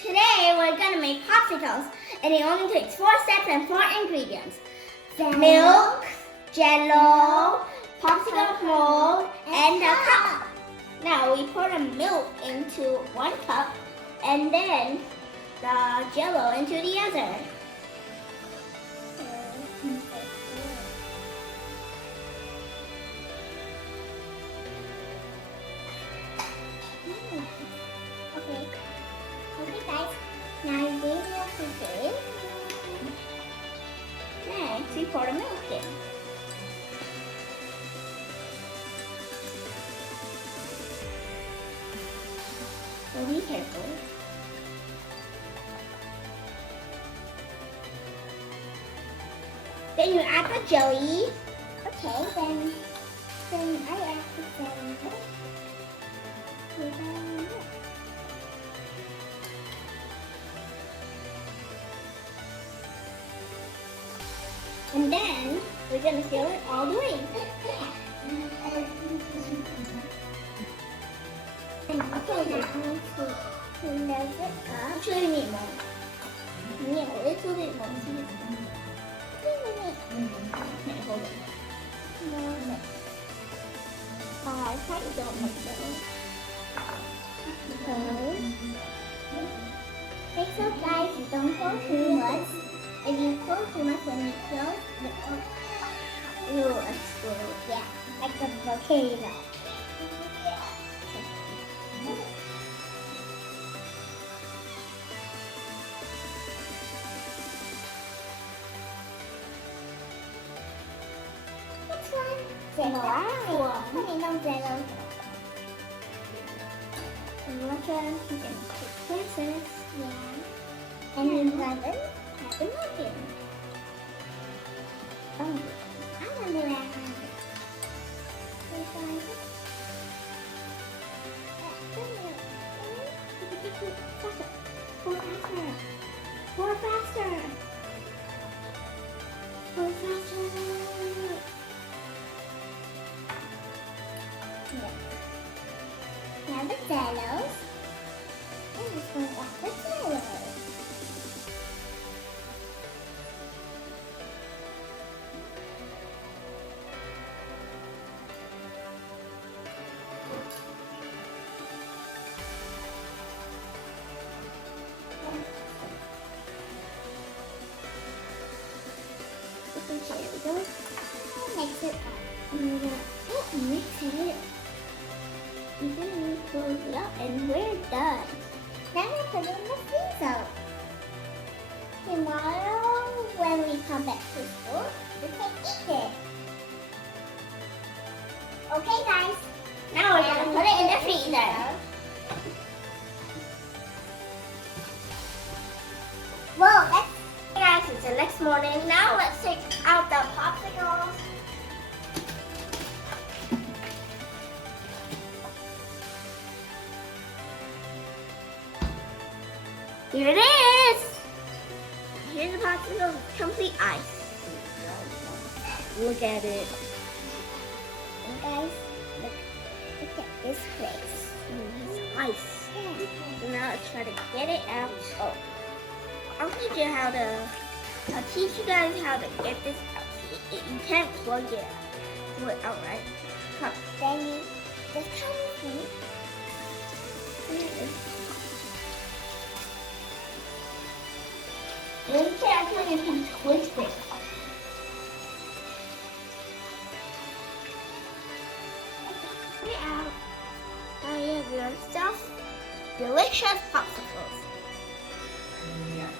Today we're gonna make popsicles, and it only takes 4 steps and 4 ingredients: milk, jello, popsicle mold, and a cup. Now we pour the milk into 1 cup, and then the jello into the other. Okay guys, now we will prepare. Next, we pour the milk in. So be careful. Then you add the jelly. Okay, then I add the jelly. And then we're gonna fill it all the way. Actually, we need more. We need a little bit more. Okay, hold it. I probably don't like that. Okay, so guys, don't go too much. If you pour too much when you close, it will explode. Yeah, like a volcano. Which one? Jello. Honey, no jello. And which one? You can take pieces. Yeah. And then lemon. The milk in. Oh, I wonder where I have it. Pour faster. Pour faster. Pour faster. Yeah. Now the jellos. And this one got the jellos. There we go. Mix it up. Mix it. And then we close it up and we're done. Now we put it in the freezer. Tomorrow, when we come back to school, we can eat it. Okay guys, now we're going to put it in the freezer. Well, hey guys, it's the next morning. Now let's take out the popsicles. Here it is. Here's the popsicle with complete ice. Look at it. And guys, look at this place. It's ice. So now let's try to get it out. Oh. I'll teach you guys how to get this out. You can't plug it out, right? Come. Then you just come with me. Then you can twist it. Get it out. Now you have your stuffed delicious popsicles. Yeah.